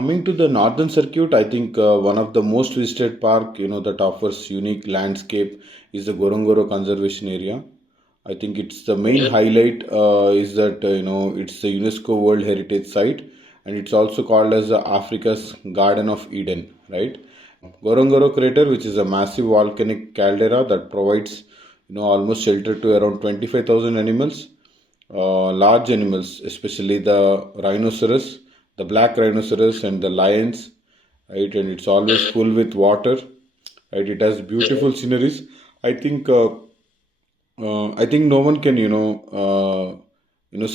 Coming to the northern circuit, I think one of the most visited park, that offers unique landscape is the Ngorongoro Conservation Area. I think it's the main Mhm. highlight is that it's the UNESCO World Heritage Site, and it's also called as Africa's Garden of Eden, right? Ngorongoro Crater, which is a massive volcanic caldera that provides almost shelter to around 25,000 animals, large animals, especially the rhinoceros, the black rhinoceros, and the lions, right? And it's always Mhm. full with water, right? It has beautiful Mhm. sceneries. I think I think no one can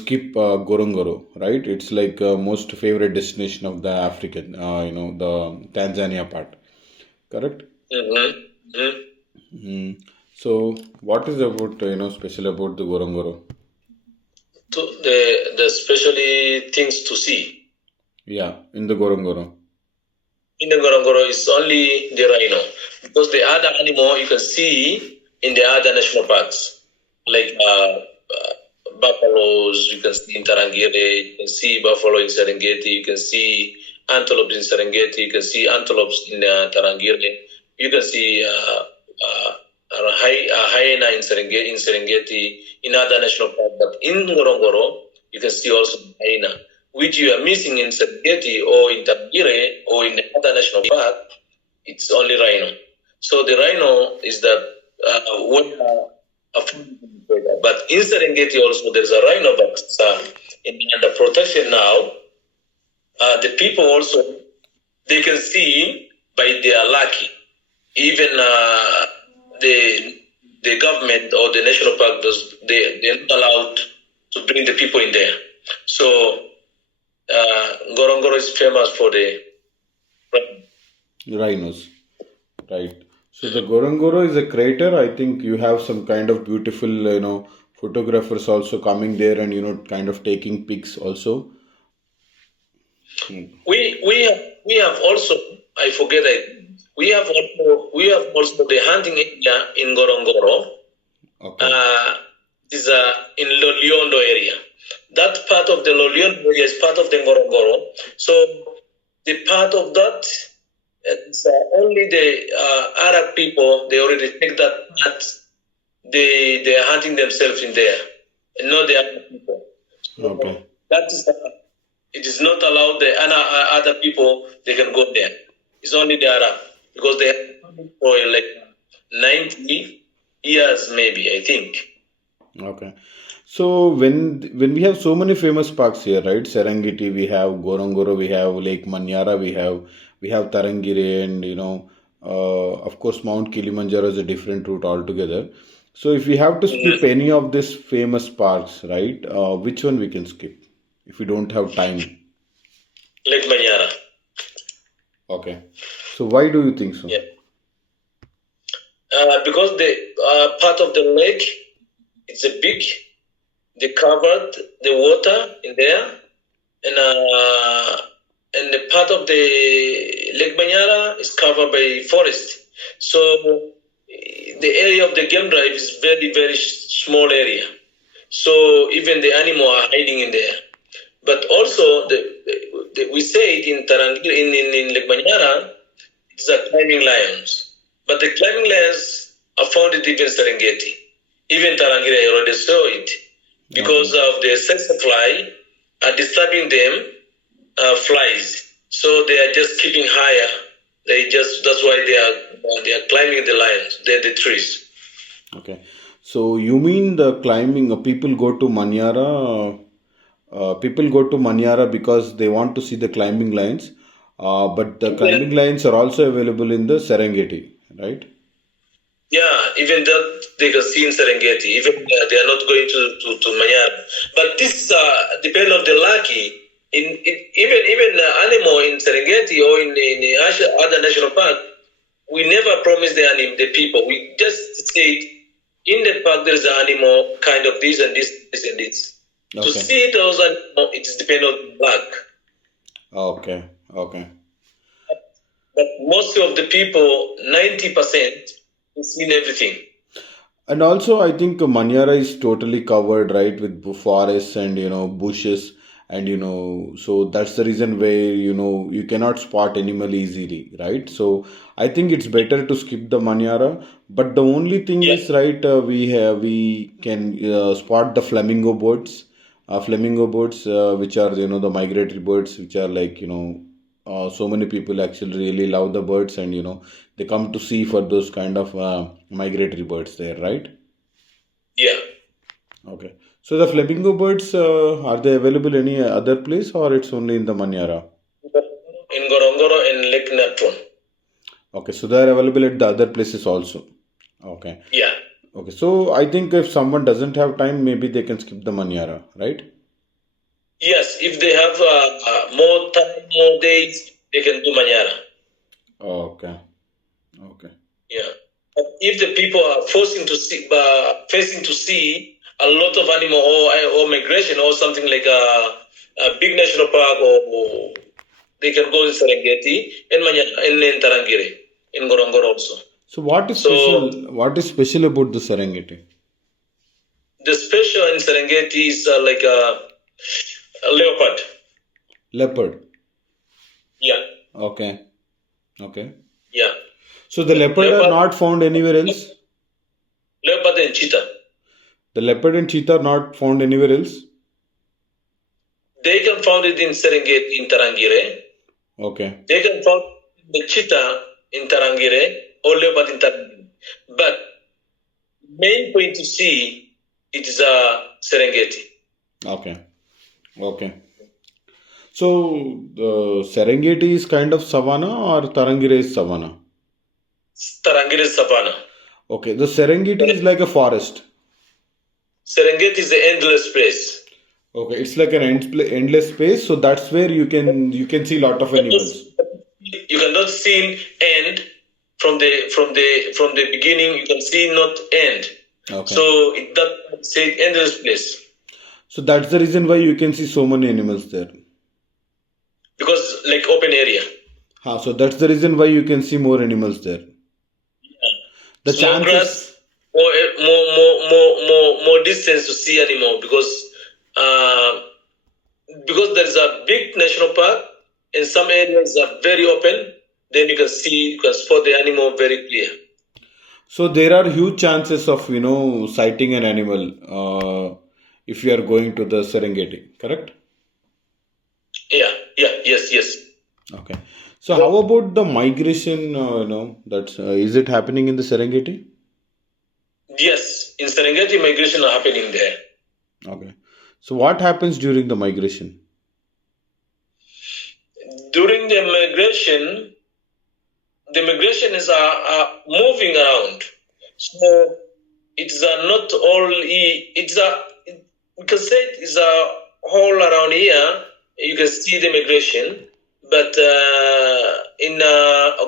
skip Gorongoro, right? It's like most favorite destination of the African, the Tanzania part, correct? Mhm. Mhm. Mm. So what is about special about the Gorongoro? The especially things to see Yeah, in the Gorongoro. in the Ngorongoro is only the rhino, because the other animal you can see in the other national parks, like buffaloes. You can see in Tarangire. You can see buffalo in Serengeti. You can see antelopes in Serengeti. You can see antelopes in Tarangire. You can see hyena in Serengeti, in other national parks. But in Ngorongoro, you can see also hyena, which you are missing in Serengeti or in Tarangire or in other national park. It's only rhino. So the rhino is the what but in Serengeti also there's a rhino, but under protection now. The people also, they can see by their lucky. Even the government or the national park does, they're not allowed to bring the people in there. So Ngorongoro is famous for the Rhinos, right? So the Gorongoro is a crater. I think you have some kind of beautiful, photographers also coming there and kind of taking pics also. Hmm. we have also, I forget it. We have also the hunting area in Ngorongoro. Okay, Uh, is in Loliondo area. That part of the Loliondo area is part of the Ngorongoro. So the part of that, it's only the Arab people. They already take that part. They are hunting themselves in there, and not the other people. So okay, that is it is not allowed. The other people, they can go there. It's only the Arab, because they have been for like 90 years, maybe, I think. okay. So when we have so many famous parks here, right? Serengeti, we have Gorongoro, we have Lake Manyara, we have Tarangire, and of course, Mount Kilimanjaro is a different route altogether. So if we have to skip Mhm. any of these famous parks, right? Which one we can skip if we don't have time? Lake Manyara. Okay. So why do you think so? Yeah. Because the part of the lake, it's a big, they covered the water in there, and the part of the Lake Manyara is covered by forest. So the area of the game drive is very, very small area. So even the animal are hiding in there. But also, we say it in Tarangire, in Lake Manyara, it's a climbing lions. But the climbing lions are found in even Serengeti. Even Tarangire, I already saw it. Because Okay. of the sensor fly are disturbing them, flies. So they are just keeping higher. That's why they are climbing the lions, the trees. Okay. So you mean the climbing? People go to Manyara. People go to Manyara because they want to see the climbing lines. But the climbing Even lines are also available in the Serengeti, right? Yeah, even that they can see in Serengeti. Even they are not going to Manyara. But this depend on the lucky. Even animal in Serengeti or in the other national park, we never promise the people. We just say in the park there is an animal kind of this and this and this. To Okay. see those animals, it is depend on luck. Okay. Okay. But most of the people, 90%, have seen everything. And also, I think Manyara is totally covered, right, with forests and bushes. and so that's the reason where you cannot spot animal easily, right? So I think it's better to skip the Manyara, but the only thing Yeah, is, right, we can spot the flamingo birds, which are the migratory birds, which are like so many people actually really love the birds, and they come to see for those kind of migratory birds there, right? yeah. Okay. So the flamingo birds, are they available any other place, or it's only in the Manyara? In Ngorongoro and Lake Natro. Okay, so they are available at the other places also. Okay. Yeah. Okay. So I think if someone doesn't have time, maybe they can skip the Manyara, right? Yes, if they have more time, more days, they can do Manyara. Okay. Okay. Yeah. But if the people are facing to see a lot of animal or migration or something like a big national park, or they can go to Serengeti and Manyara and then Tarangire in Ngorongoro also. So what is So special? What is special about the Serengeti? the special in Serengeti is like a leopard. Leopard. Yeah, Okay. Okay. yeah. So the leopard are Leopard, not found anywhere else. leopard and cheetah. The leopard and cheetah are not found anywhere else. They can find it in Serengeti in Tarangire. Okay. They can find the cheetah in Tarangire or leopard in Tarangire. But main point to see it is Serengeti. Okay. Okay. So the Serengeti is kind of savanna, or Tarangire is savanna? Tarangire savannah. Okay. The Serengeti is like a forest. Serengeti is the endless place. Okay. It's like an endless space. So that's where you can see lot of animals. You cannot see end from the beginning. You can see not end. Okay. So it does say endless place So that's the reason why you can see so many animals there. because like open area, So that's the reason why you can see more animals there. The small chances. grass, more distance to see animal uh, because there is a big national park and some areas are very open. Then you can spot the animal very clear. So there are huge chances of sighting an animal if you are going to the Serengeti, correct? Yeah, yeah, yes, yes. Okay. So how about the migration? That's is it happening in the Serengeti? Yes, in Serengeti, migration are happening there. Okay. So what happens during the migration? During the migration is moving around. So it's not all. It's we can say it's a whole around here. You can see the migration, but in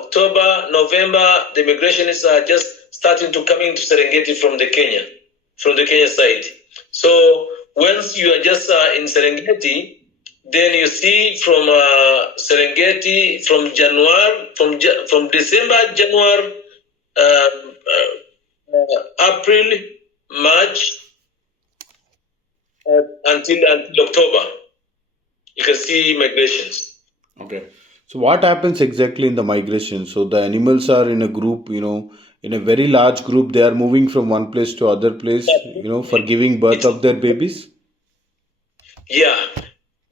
October, November, the migration is just starting to come into Serengeti from the Kenya side. So once you are just in Serengeti, then you see from Serengeti from December, January, April, March, until October, you can see migrations. Okay. So what happens exactly in the migration? So the animals are in a group, in a very large group. They are moving from one place to other place, for giving birth It's of their babies. Yeah,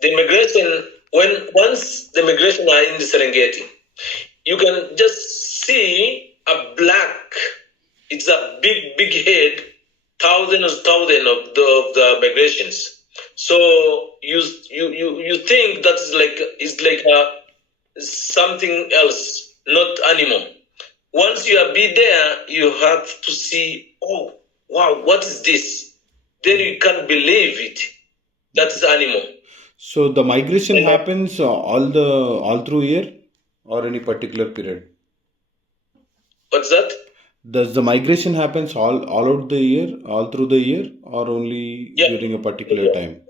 the migration once the migration are in the Serengeti, you can just see a black. It's a big head, thousands of the migrations. So you think that's like it's like something else, not animal. Once you are be there, you have to see. Oh wow, what is this? Then you can't believe it. That's animal. So the migration happens all through year, or any particular period. What's that? Does the migration happens all out the year, all through the year, or only Yeah, during a particular time?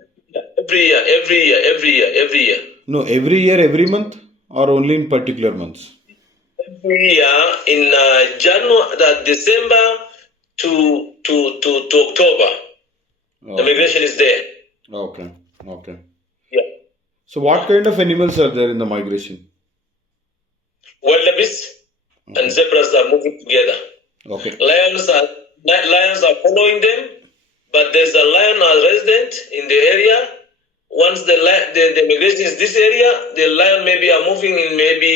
every year. No, every year, every month, or only in particular months. Every year in January, December to October, the Okay. migration is there. Okay. Okay. Yeah. So what kind of animals are there in the migration? Wildebeest and Okay. zebras are moving together. Okay. Lions are following them, but there's a lion resident in the area. Once the migration is this area, the lion maybe are moving in maybe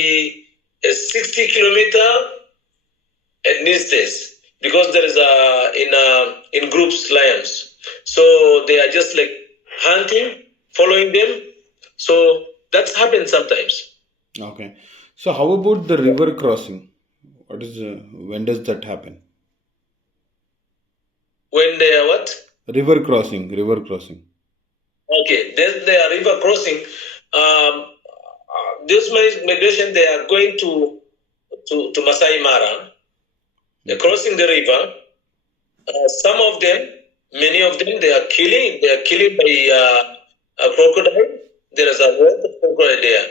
a 60 kilometer at distance because there is in groups lions. So they are just like hunting, following them. So that's happened sometimes. Okay. So how about the river crossing? When does that happen? When they are what? River crossing, river crossing. Okay, then they are river crossing. This migration, they are going to Masai Maara. They're crossing the river. Some of them, many of them, they are killing. They are killing by a crocodile. There is a water crocodile there.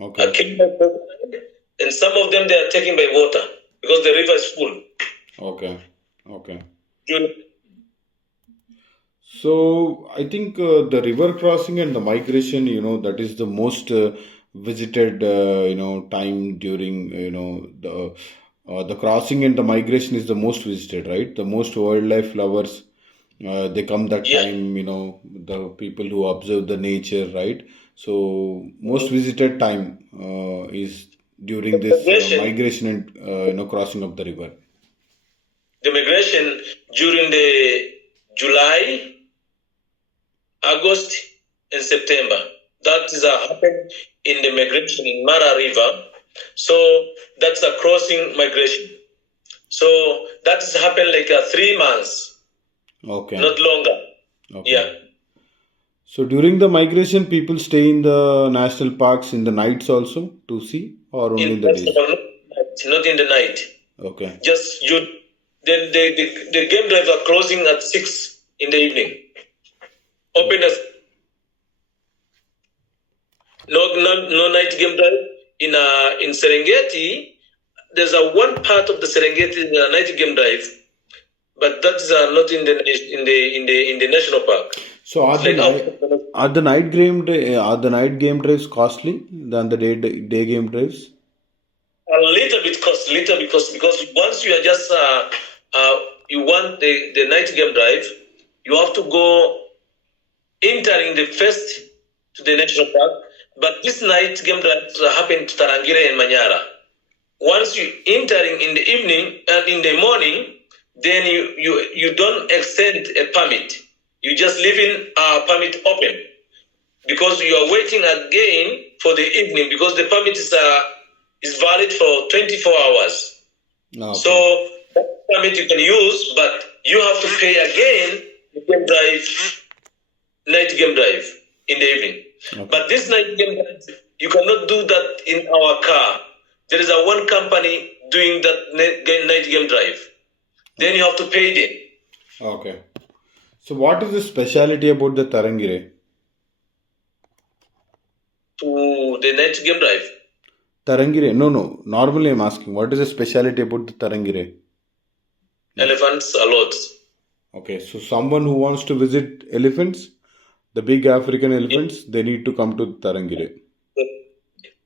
Okay. Killing by crocodile, and some of them they are taken by water because the river is full. Okay. Okay. You- So I think the river crossing and the migration, that is the most visited, time during, the crossing and the migration is the most visited, right? The most wildlife lovers, they come that Yeah. time, the people who observe the nature, right? So most visited time is during this Migration, migration and, crossing of the river. the migration during the July, August, and September. That is happened in the migration in Mara River. So that's a crossing migration. So that has happened like 3 months, Okay. not longer. Okay. Yeah. So during the migration, people stay in the national parks in the nights also to see, or only in the days? Not in the night. Okay. Just you. Then the game drives are closing at 6 in the evening. Open as no night game drive in Serengeti. There's a one part of the Serengeti night game drive, but that's not in the national park. So are the night game drives costly than the day game drives? A little bit cost, because once you are just you want the night game drive, you have to go entering the first to the national park. But this night game drive happen to Tarangire and Manyara. Once you entering in the evening and in the morning, then you don't extend a permit. You just leaving a permit open because you are waiting again for the evening because the permit is valid for 24 hours. Okay. So that permit you can use, but you have to pay again the game drive, night game drive in the evening. Okay. But this night game drive, you cannot do that in our car. There is a one company doing that night game drive. Then you have to pay them. Okay. So what is the speciality about the Tarangire? To the night game drive. Tarangire? No. Normally I'm asking, what is the speciality about the Tarangire? Elephants a lot. Okay, so someone who wants to visit elephants, the big African elephants, they need to come to Tarangire.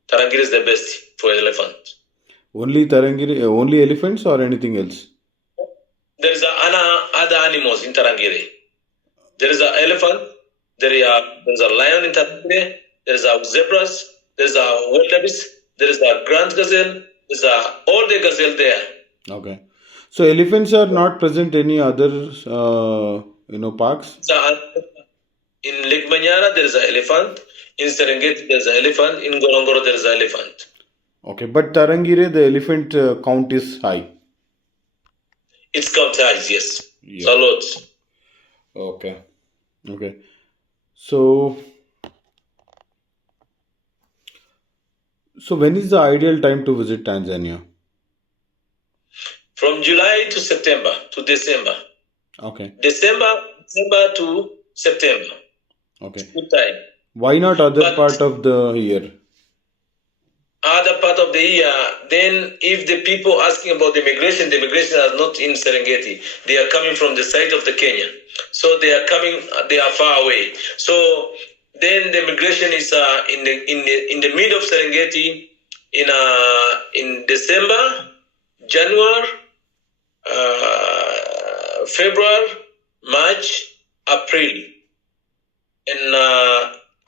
Tarangire is the best for elephants. Only Tarangire, only elephants or anything else? There is other animals in Tarangire. There is an elephant. There is a lion in Tarangire. There is a zebras. There is a wildebeest. There is a grand gazelle. There is all the gazelle there. Okay. So elephants are not present any other, parks? In Lake Manyara, there is an elephant. In Serengeti, there is an elephant. In Ngorongoro, there is an elephant. Okay, but Tarangire, the elephant count is high. It's count high, yes. Yeah. It's a lot. Okay. So when is the ideal time to visit Tanzania? From July to September to December. Okay. December to September. Okay. Good time. Why not other part of the year? Other part of the year, then if the people asking about the migration are not in Serengeti. They are coming from the side of the Kenya. So they are coming, they are far away. So then the migration is in the mid of Serengeti in December, January, February, March, April, and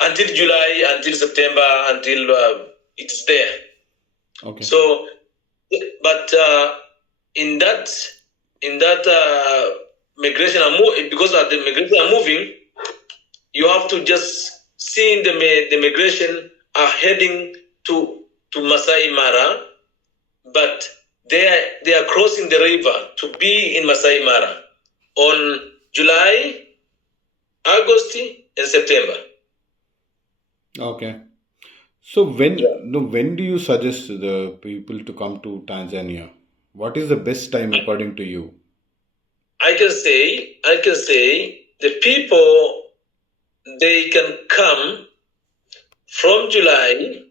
until July, until September, until it's there. Okay. So, but in that migration, because the migration are moving, you have to just see the migration are heading to Masai Maara, but they are crossing the river to be in Masai Maara on July, August, and September. Okay. So when do you suggest the people to come to Tanzania? What is the best time according to you? I can say the people, they can come from July,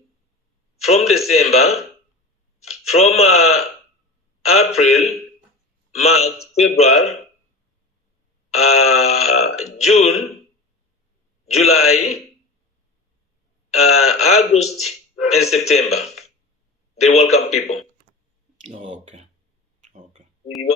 from December, from April, March, February, June, July, August, and September. They welcome people. Okay. Okay. We